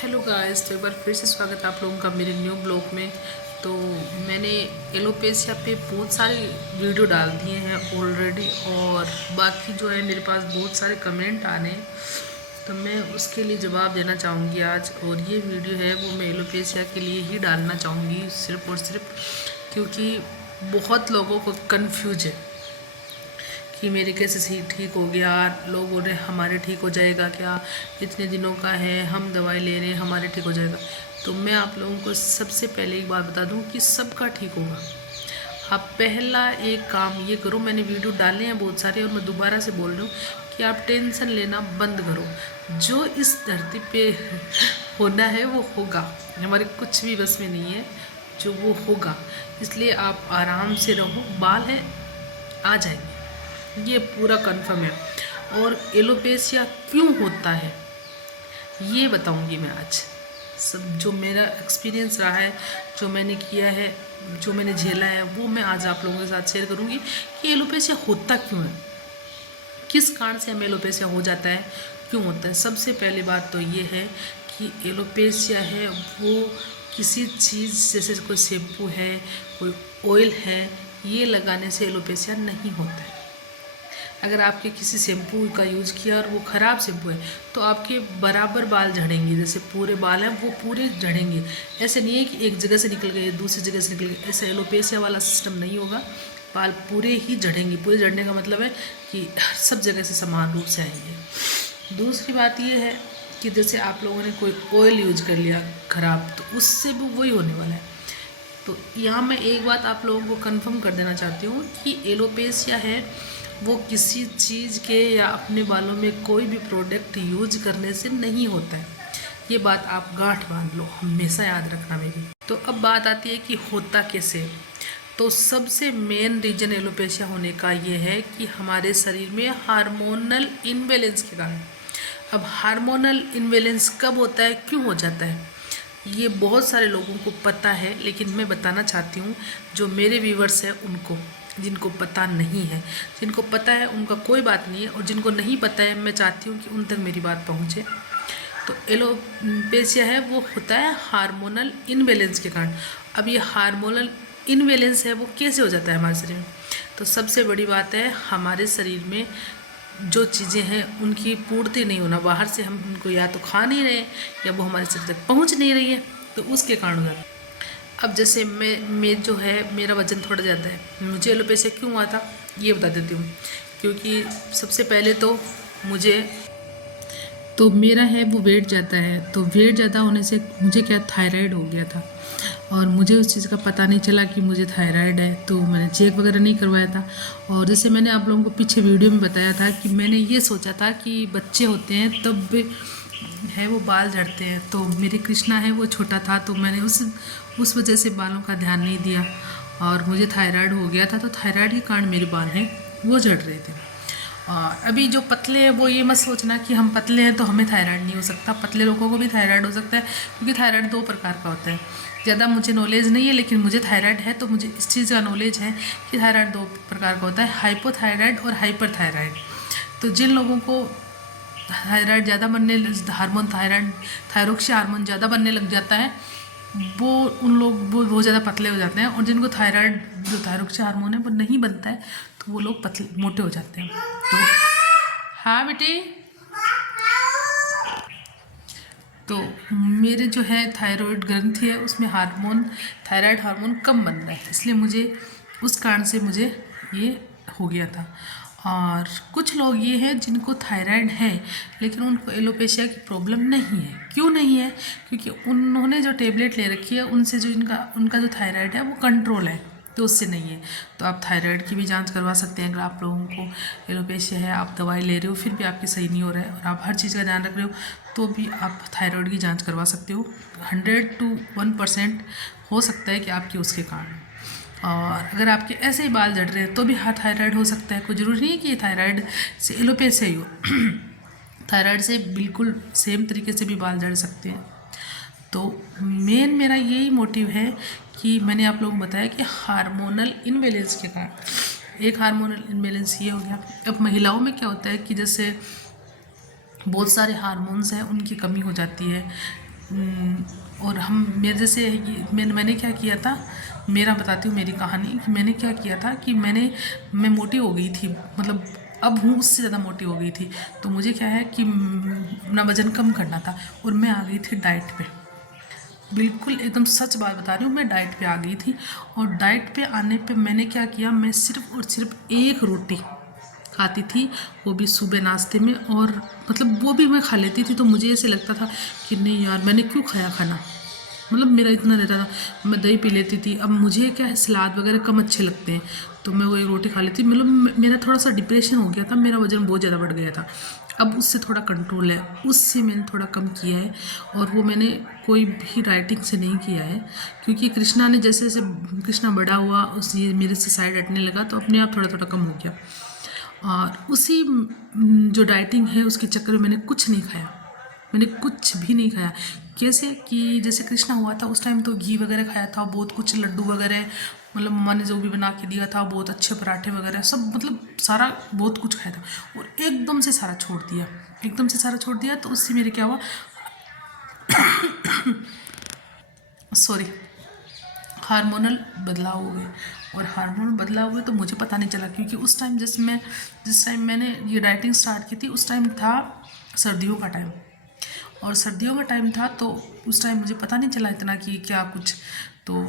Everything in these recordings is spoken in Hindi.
हेलो गाइस, तो एक बार फिर से स्वागत है आप लोगों का मेरे न्यू ब्लॉग में। तो मैंने एलोपेशिया पे बहुत सारे वीडियो डाल दिए हैं ऑलरेडी, और बाकी जो है मेरे पास बहुत सारे कमेंट आने हैं, तो मैं उसके लिए जवाब देना चाहूँगी आज। और ये वीडियो है वो मैं एलोपेशिया के लिए ही डालना चाहूँगी सिर्फ़ और सिर्फ, क्योंकि बहुत लोगों को कन्फ्यूज है कि मेरे कैसे से ठीक हो गया। लोग बोल रहे हमारे ठीक हो जाएगा क्या, इतने दिनों का है, हम दवाई ले रहे हैं, हमारे ठीक हो जाएगा। तो मैं आप लोगों को सबसे पहले एक बात बता दूं कि सबका ठीक होगा। आप पहला एक काम ये करो, मैंने वीडियो डाले हैं बहुत सारे, और मैं दोबारा से बोल रही हूँ कि आप टेंशन लेना बंद करो। जो इस धरती पे होना है वो होगा, हमारे कुछ भी बस में नहीं है, जो वो होगा। इसलिए आप आराम से रहो, बाल है आ जाएंगे, ये पूरा कंफर्म है। और एलोपेशिया क्यों होता है ये बताऊंगी मैं आज। सब जो मेरा एक्सपीरियंस रहा है, जो मैंने किया है, जो मैंने झेला है, वो मैं आज आप लोगों के साथ शेयर करूंगी कि एलोपेशिया होता क्यों है, किस कारण से हमें एलोपेशिया हो जाता है, क्यों होता है। सबसे पहली बात तो ये है कि एलोपेशिया है वो किसी चीज़, जैसे कोई शैम्पू है, कोई ऑयल है, ये लगाने से एलोपेशिया नहीं होता है। अगर आपके किसी शैम्पू का यूज़ किया और वो ख़राब शैम्पू है तो आपके बराबर बाल झड़ेंगे, जैसे पूरे बाल हैं वो पूरे झड़ेंगे। ऐसे नहीं है कि एक जगह से निकल गए दूसरी जगह से निकल गए, ऐसा एलोपेशिया वाला सिस्टम नहीं होगा। बाल पूरे ही झड़ेंगे। पूरे झड़ने का मतलब है कि सब जगह से समान रूप से आएंगे। दूसरी बात ये है कि जैसे आप लोगों ने कोई ऑयल यूज कर लिया ख़राब, तो उससे भी वही होने वाला है। तो यहाँ मैं एक बात आप लोगों को कंफर्म कर देना चाहती हूँ कि एलोपेशिया है वो किसी चीज़ के या अपने बालों में कोई भी प्रोडक्ट यूज करने से नहीं होता है। ये बात आप गांठ बांध लो, हमेशा याद रखना मेरी। तो अब बात आती है कि होता कैसे। तो सबसे मेन रीज़न एलोपेशिया होने का ये है कि हमारे शरीर में हार्मोनल इम्बैलेंस के कारण। अब हार्मोनल इम्बैलेंस कब होता है, क्यों हो जाता है, ये बहुत सारे लोगों को पता है, लेकिन मैं बताना चाहती हूँ जो मेरे व्यूवर्स हैं उनको, जिनको पता नहीं है। जिनको पता है उनका कोई बात नहीं है, और जिनको नहीं पता है मैं चाहती हूँ कि उन तक मेरी बात पहुँचे। तो एलोपेशिया है वो होता है हार्मोनल इनबैलेंस के कारण। अब ये हार्मोनल इनबैलेंस है वो कैसे हो जाता है हमारे शरीर में। तो सबसे बड़ी बात है हमारे शरीर में जो चीज़ें हैं उनकी पूर्ति नहीं होना, बाहर से हम उनको या तो खा नहीं रहे या वो हमारे शरीर तक पहुंच नहीं रही है, तो उसके कारण हो जाता है। अब जैसे मैं जो है मेरा वज़न थोड़ा ज़्यादा है, मुझे एलोपेशिया क्यों हुआ था ये बता देती हूँ। क्योंकि सबसे पहले तो मेरा है वो वेट ज़्यादा है, तो वेट ज़्यादा होने से मुझे क्या थायराइड हो गया था, और मुझे उस चीज़ का पता नहीं चला कि मुझे थायराइड है, तो मैंने चेक वगैरह नहीं करवाया था। और जैसे मैंने आप लोगों को पीछे वीडियो में बताया था कि मैंने ये सोचा था कि बच्चे होते हैं तब भी है वो बाल झड़ते हैं, तो मेरी कृष्णा है वो छोटा था, तो मैंने उस वजह से बालों का ध्यान नहीं दिया और मुझे थायराइड हो गया था। तो थायराइड के कारण मेरे बाल हैं वो झड़ रहे थे। और अभी जो पतले हैं वो ये मत सोचना कि हम पतले हैं तो हमें थायराइड नहीं हो सकता, पतले लोगों को भी थायराइड हो सकता है, क्योंकि थायराइड 2 प्रकार का होता है। ज़्यादा मुझे नॉलेज नहीं है, लेकिन मुझे थायराइड है तो मुझे इस चीज़ का नॉलेज है कि थायराइड 2 प्रकार का होता है, हाइपोथायराइड और हाइपर थायराइड। तो जिन लोगों को थायराइड ज़्यादा बनने, हार्मोन थायरॉक्सिन हार्मोन ज़्यादा बनने लग जाता है, वो उन लोग वो बहुत ज़्यादा पतले हो जाते हैं। और जिनको थायराइड जो थायरॉक्सिन हार्मोन है वो नहीं बनता है, तो वो लोग पतले मोटे हो जाते हैं। तो हाँ बेटी, तो मेरे जो है थायराइड ग्रंथि है उसमें थायराइड हार्मोन कम बन रहा है, इसलिए मुझे उस कारण से मुझे ये हो गया था। और कुछ लोग ये हैं जिनको थायराइड है लेकिन उनको एलोपेशिया की प्रॉब्लम नहीं है। क्यों नहीं है? क्योंकि उन्होंने जो टेबलेट ले रखी है उनसे जो उनका जो थायराइड है वो कंट्रोल है, तो उससे नहीं है। तो आप थायराइड की भी जांच करवा सकते हैं। अगर आप लोगों को एलोपेशिया है, आप दवाई ले रहे हो फिर भी आपकी सही नहीं हो रहा है और आप हर चीज़ का ध्यान रख रहे हो, तो भी आप थायराइड की जांच करवा सकते हो। 100 to 1% हो सकता है कि आपकी उसके कारण। और अगर आपके ऐसे ही बाल झड़ रहे हैं तो भी थायराइड हो सकता है। कोई ज़रूरी नहीं है कि थायराइड से एलोपेशिया ही हो थायराइड से बिल्कुल सेम तरीके से भी बाल झड़ सकते हैं। तो मेन मेरा यही मोटिव है कि मैंने आप लोगों को बताया कि हार्मोनल इनबैलेंस के कारण। एक हार्मोनल इनबैलेंस ये हो गया। अब महिलाओं में क्या होता है कि जैसे बहुत सारे हार्मोन्स हैं उनकी कमी हो जाती है, और हम मेरे जैसे मैंने क्या किया था, मेरा बताती हूँ मेरी कहानी कि मैंने क्या किया था कि मैं मोटी हो गई थी, मतलब अब हूँ उससे ज़्यादा मोटी हो गई थी। तो मुझे क्या है कि अपना वज़न कम करना था और मैं आ गई थी डाइट पे। बिल्कुल एकदम सच बात बता रही हूँ, मैं डाइट पे आ गई थी। और डाइट पे आने पे मैंने क्या किया, मैं सिर्फ़ और सिर्फ एक रोटी खाती थी, वो भी सुबह नाश्ते में। और मतलब वो भी मैं खा लेती थी तो मुझे ऐसे लगता था कि नहीं यार मैंने क्यों खाया खाना, मतलब मेरा इतना रहता था। मैं दही पी लेती थी, अब मुझे क्या है सलाद वगैरह कम अच्छे लगते हैं तो मैं वही रोटी खा लेती। मतलब मेरा थोड़ा सा डिप्रेशन हो गया था, मेरा वजन बहुत ज़्यादा बढ़ गया था। अब उससे थोड़ा कंट्रोल है, उससे मैंने थोड़ा कम किया है। और वो मैंने कोई भी डाइटिंग से नहीं किया है, क्योंकि कृष्णा ने जैसे जैसे कृष्णा बड़ा हुआ उस ये मेरे से साइड हटने लगा तो अपने आप थोड़ा थोड़ा कम हो गया। और उसी जो डाइटिंग है उसके चक्कर में मैंने कुछ नहीं खाया, मैंने कुछ भी नहीं खाया। कैसे कि जैसे कृष्णा हुआ था उस टाइम तो घी वगैरह खाया था, बहुत कुछ लड्डू वगैरह, मतलब मम्मा ने जो भी बना के दिया था, बहुत अच्छे पराठे वगैरह सब, मतलब सारा बहुत कुछ खाया था। और एकदम से सारा छोड़ दिया, एकदम से सारा छोड़ दिया। तो उससे मेरे क्या हुआ, सॉरी, हार्मोनल बदलाव हो गए। और हार्मोनल बदलाव हुए तो मुझे पता नहीं चला, क्योंकि उस टाइम जिस टाइम मैंने ये डाइटिंग स्टार्ट की थी उस टाइम था सर्दियों का टाइम। और सर्दियों का टाइम था तो उस टाइम मुझे पता नहीं चला इतना कि क्या कुछ। तो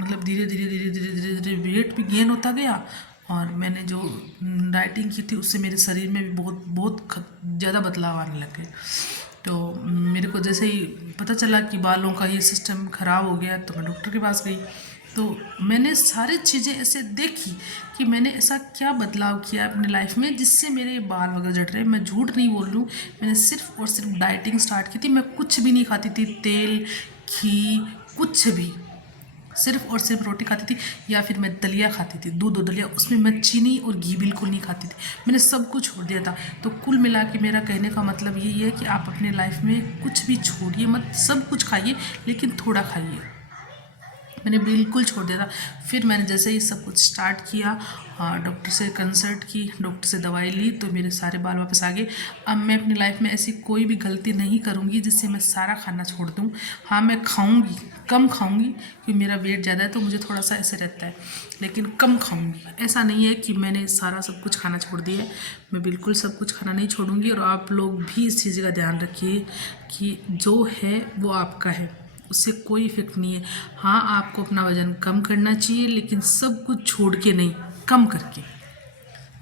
मतलब धीरे धीरे धीरे धीरे धीरे धीरे वेट भी गेन होता गया। और मैंने जो डाइटिंग की थी उससे मेरे शरीर में भी बहुत बहुत ज़्यादा बदलाव आने लगे। तो मेरे को जैसे ही पता चला कि बालों का ये सिस्टम ख़राब हो गया तो मैं डॉक्टर के पास गई। तो मैंने सारी चीज़ें ऐसे देखी कि मैंने ऐसा क्या बदलाव किया अपनी लाइफ में जिससे मेरे बाल वगैरह झड़ रहे। मैं झूठ नहीं बोल रही हूँ, मैंने सिर्फ और सिर्फ डाइटिंग स्टार्ट की थी। मैं कुछ भी नहीं खाती थी, तेल घी कुछ भी, सिर्फ और सिर्फ रोटी खाती थी, या फिर मैं दलिया खाती थी, दूध और दलिया, उसमें मैं चीनी और घी बिल्कुल नहीं खाती थी। मैंने सब कुछ छोड़ दिया था। तो कुल मिला के मेरा कहने का मतलब यही है कि आप अपने लाइफ में कुछ भी छोड़िए मत, सब कुछ खाइए लेकिन थोड़ा खाइए। मैंने बिल्कुल छोड़ दिया था। फिर मैंने जैसे ही सब कुछ स्टार्ट किया, डॉक्टर से कंसल्ट की, डॉक्टर से दवाई ली तो मेरे सारे बाल वापस आ गए। अब मैं अपनी लाइफ में ऐसी कोई भी गलती नहीं करूँगी जिससे मैं सारा खाना छोड़ दूँ। हाँ मैं खाऊँगी, कम खाऊँगी, क्योंकि मेरा वेट ज़्यादा है तो मुझे थोड़ा सा ऐसे रहता है, लेकिन कम खाऊँगी। ऐसा नहीं है कि मैंने सारा सब कुछ खाना छोड़ दिया है, मैं बिल्कुल सब कुछ खाना नहीं छोड़ूंगी। और आप लोग भी इस चीज़ का ध्यान रखिए कि जो है वो आपका है, उससे कोई इफेक्ट नहीं है। हाँ आपको अपना वज़न कम करना चाहिए लेकिन सब कुछ छोड़ के नहीं, कम करके।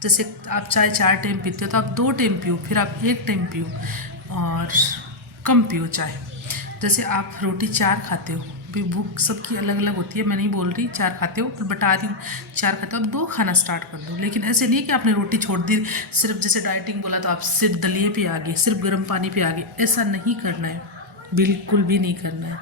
जैसे आप चाय 4 टाइम पीते हो तो आप 2 टाइम पियो, फिर आप 1 टाइम पियो और कम पियो चाय। जैसे आप रोटी 4 खाते हो, भी भूख सबकी अलग अलग होती है, मैं नहीं बोल रही 4 खाते हो, पर बता रही हूँ 4 खाते हो, अब 2 खाना स्टार्ट कर दो। लेकिन ऐसे नहीं कि आपने रोटी छोड़ दी, सिर्फ जैसे डाइटिंग बोला तो आप सिर्फ दलिए पे आ गए, सिर्फ गर्म पानी पे आ गए, ऐसा नहीं करना है, बिल्कुल भी नहीं करना है।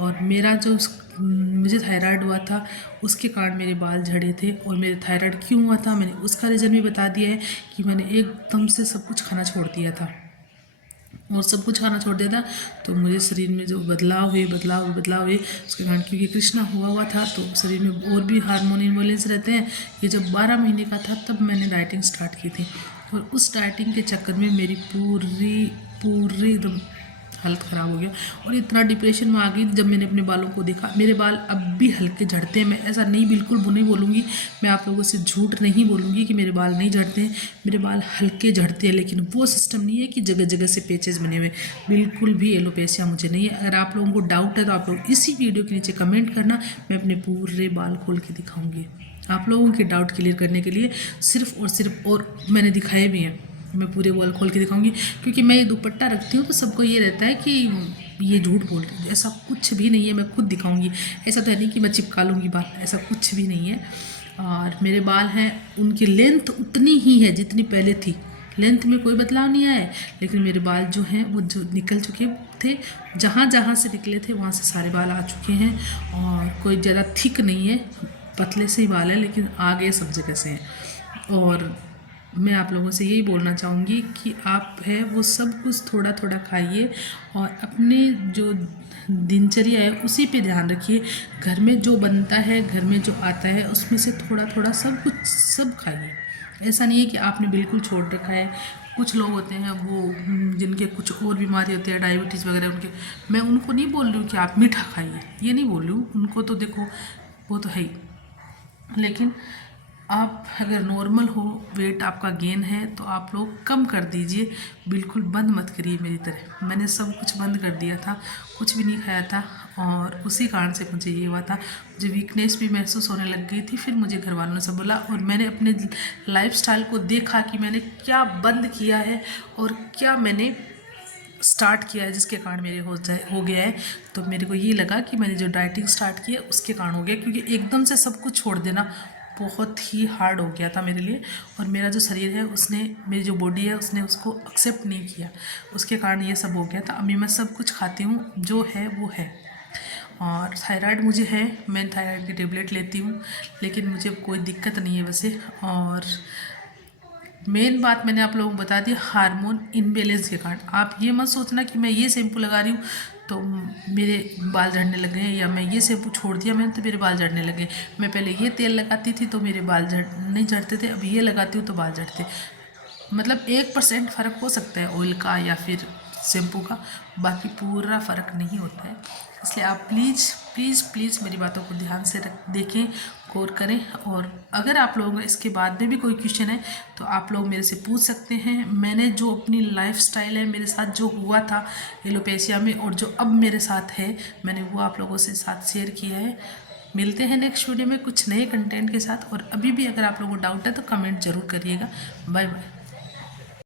और मेरा जो मुझे थायराइड हुआ था उसके कारण मेरे बाल झड़े थे। और मेरे थायराइड क्यों हुआ था मैंने उसका रीज़न भी बता दिया है कि मैंने एकदम से सब कुछ खाना छोड़ दिया था। और सब कुछ खाना छोड़ दिया था तो मुझे शरीर में जो बदलाव हुए उसके कारण, क्योंकि कृष्णा हुआ था तो शरीर में और भी हार्मोन इम्बैलेंस रहते हैं। ये जब 12 महीने का था तब मैंने डाइटिंग स्टार्ट की थी। और उस डाइटिंग के चक्कर में मेरी पूरी एकदम हालत ख़राब हो गया। और इतना डिप्रेशन में आ गई जब मैंने अपने बालों को देखा। मेरे बाल अब भी हल्के झड़ते हैं, मैं ऐसा नहीं बिल्कुल नहीं बोलूँगी, मैं आप लोगों से झूठ नहीं बोलूँगी कि मेरे बाल नहीं झड़ते हैं, मेरे बाल हल्के झड़ते हैं। लेकिन वो सिस्टम नहीं है कि जगह जगह से पेचेस बने हुए, बिल्कुल भी एलोपेशिया मुझे नहीं है। अगर आप लोगों को डाउट है तो आप लोग इसी वीडियो के नीचे कमेंट करना, मैं अपने पूरे बाल खोल के दिखाऊँगी आप लोगों के डाउट क्लियर करने के लिए सिर्फ और सिर्फ। और मैंने दिखाए भी हैं, मैं पूरे बाल खोल के दिखाऊंगी, क्योंकि मैं ये दुपट्टा रखती हूँ तो सबको ये रहता है कि ये झूठ बोल रही है। ऐसा कुछ भी नहीं है, मैं खुद दिखाऊंगी। ऐसा तो है नहीं कि मैं चिपका लूँगी बाल, ऐसा कुछ भी नहीं है। और मेरे बाल हैं उनकी लेंथ उतनी ही है जितनी पहले थी, लेंथ में कोई बदलाव नहीं आया है। लेकिन मेरे बाल जो हैं वो जो निकल चुके थे, जहाँ जहाँ से निकले थे वहाँ से सारे बाल आ चुके हैं। और कोई ज़्यादा थिक नहीं है, पतले से ही बाल है लेकिन आगे सब जगह से हैं। और मैं आप लोगों से यही बोलना चाहूँगी कि आप है वो सब कुछ थोड़ा थोड़ा खाइए और अपने जो दिनचर्या है उसी पे ध्यान रखिए। घर में जो बनता है, घर में जो आता है उसमें से थोड़ा थोड़ा सब कुछ सब खाइए। ऐसा नहीं है कि आपने बिल्कुल छोड़ रखा है। कुछ लोग होते हैं वो जिनके कुछ और बीमारी होती है, डायबिटीज़ वगैरह उनके, मैं उनको नहीं बोल रही हूँ कि आप मीठा खाइए, ये नहीं बोल रही हूँ, उनको तो देखो वो तो है ही। लेकिन आप अगर नॉर्मल हो, वेट आपका गेन है, तो आप लोग कम कर दीजिए, बिल्कुल बंद मत करिए मेरी तरह। मैंने सब कुछ बंद कर दिया था, कुछ भी नहीं खाया था, और उसी कारण से मुझे ये हुआ था। मुझे वीकनेस भी महसूस होने लग गई थी। फिर मुझे घर वालों ने सब बोला, और मैंने अपने लाइफस्टाइल को देखा कि मैंने क्या बंद किया है और क्या मैंने स्टार्ट किया है जिसके कारण मेरे हो गया है। तो मेरे को ये लगा कि मैंने जो डाइटिंग स्टार्ट की है उसके कारण हो गया, क्योंकि एकदम से सब कुछ छोड़ देना बहुत ही हार्ड हो गया था मेरे लिए, और मेरा जो शरीर है उसने, मेरी जो बॉडी है उसने उसको एक्सेप्ट नहीं किया, उसके कारण ये सब हो गया था। अभी मैं सब कुछ खाती हूँ, जो है वो है। और थायराइड मुझे है, मैं थायराइड की टेबलेट लेती हूँ, लेकिन मुझे कोई दिक्कत नहीं है वैसे। और मेन बात मैंने आप लोगों को बता दी, हार्मोन इम्बेलेंस के कारण। आप ये मत सोचना कि मैं ये शैम्पू लगा रही हूँ तो मेरे बाल झड़ने लगे हैं, या मैं ये शैम्पू छोड़ दिया मैंने तो मेरे बाल झड़ने लगे। मैं पहले ये तेल लगाती थी तो मेरे बाल नहीं झड़ते थे, अब ये लगाती हूँ तो बाल झड़ते। मतलब 1% फ़र्क हो सकता है ऑयल का या फिर शैम्पू का, बाकी पूरा फ़र्क नहीं होता है। इसलिए आप प्लीज़ प्लीज़ प्लीज़ मेरी बातों को ध्यान से देखें, गौर करें। और अगर आप लोगों का इसके बाद में भी कोई क्वेश्चन है तो आप लोग मेरे से पूछ सकते हैं। मैंने जो अपनी लाइफस्टाइल है, मेरे साथ जो हुआ था एलोपेशिया में और जो अब मेरे साथ है, मैंने वो आप लोगों से साथ शेयर किया है। मिलते हैं नेक्स्ट वीडियो में कुछ नए कंटेंट के साथ। और अभी भी अगर आप लोगों को डाउट है तो कमेंट ज़रूर करिएगा। Bye bye.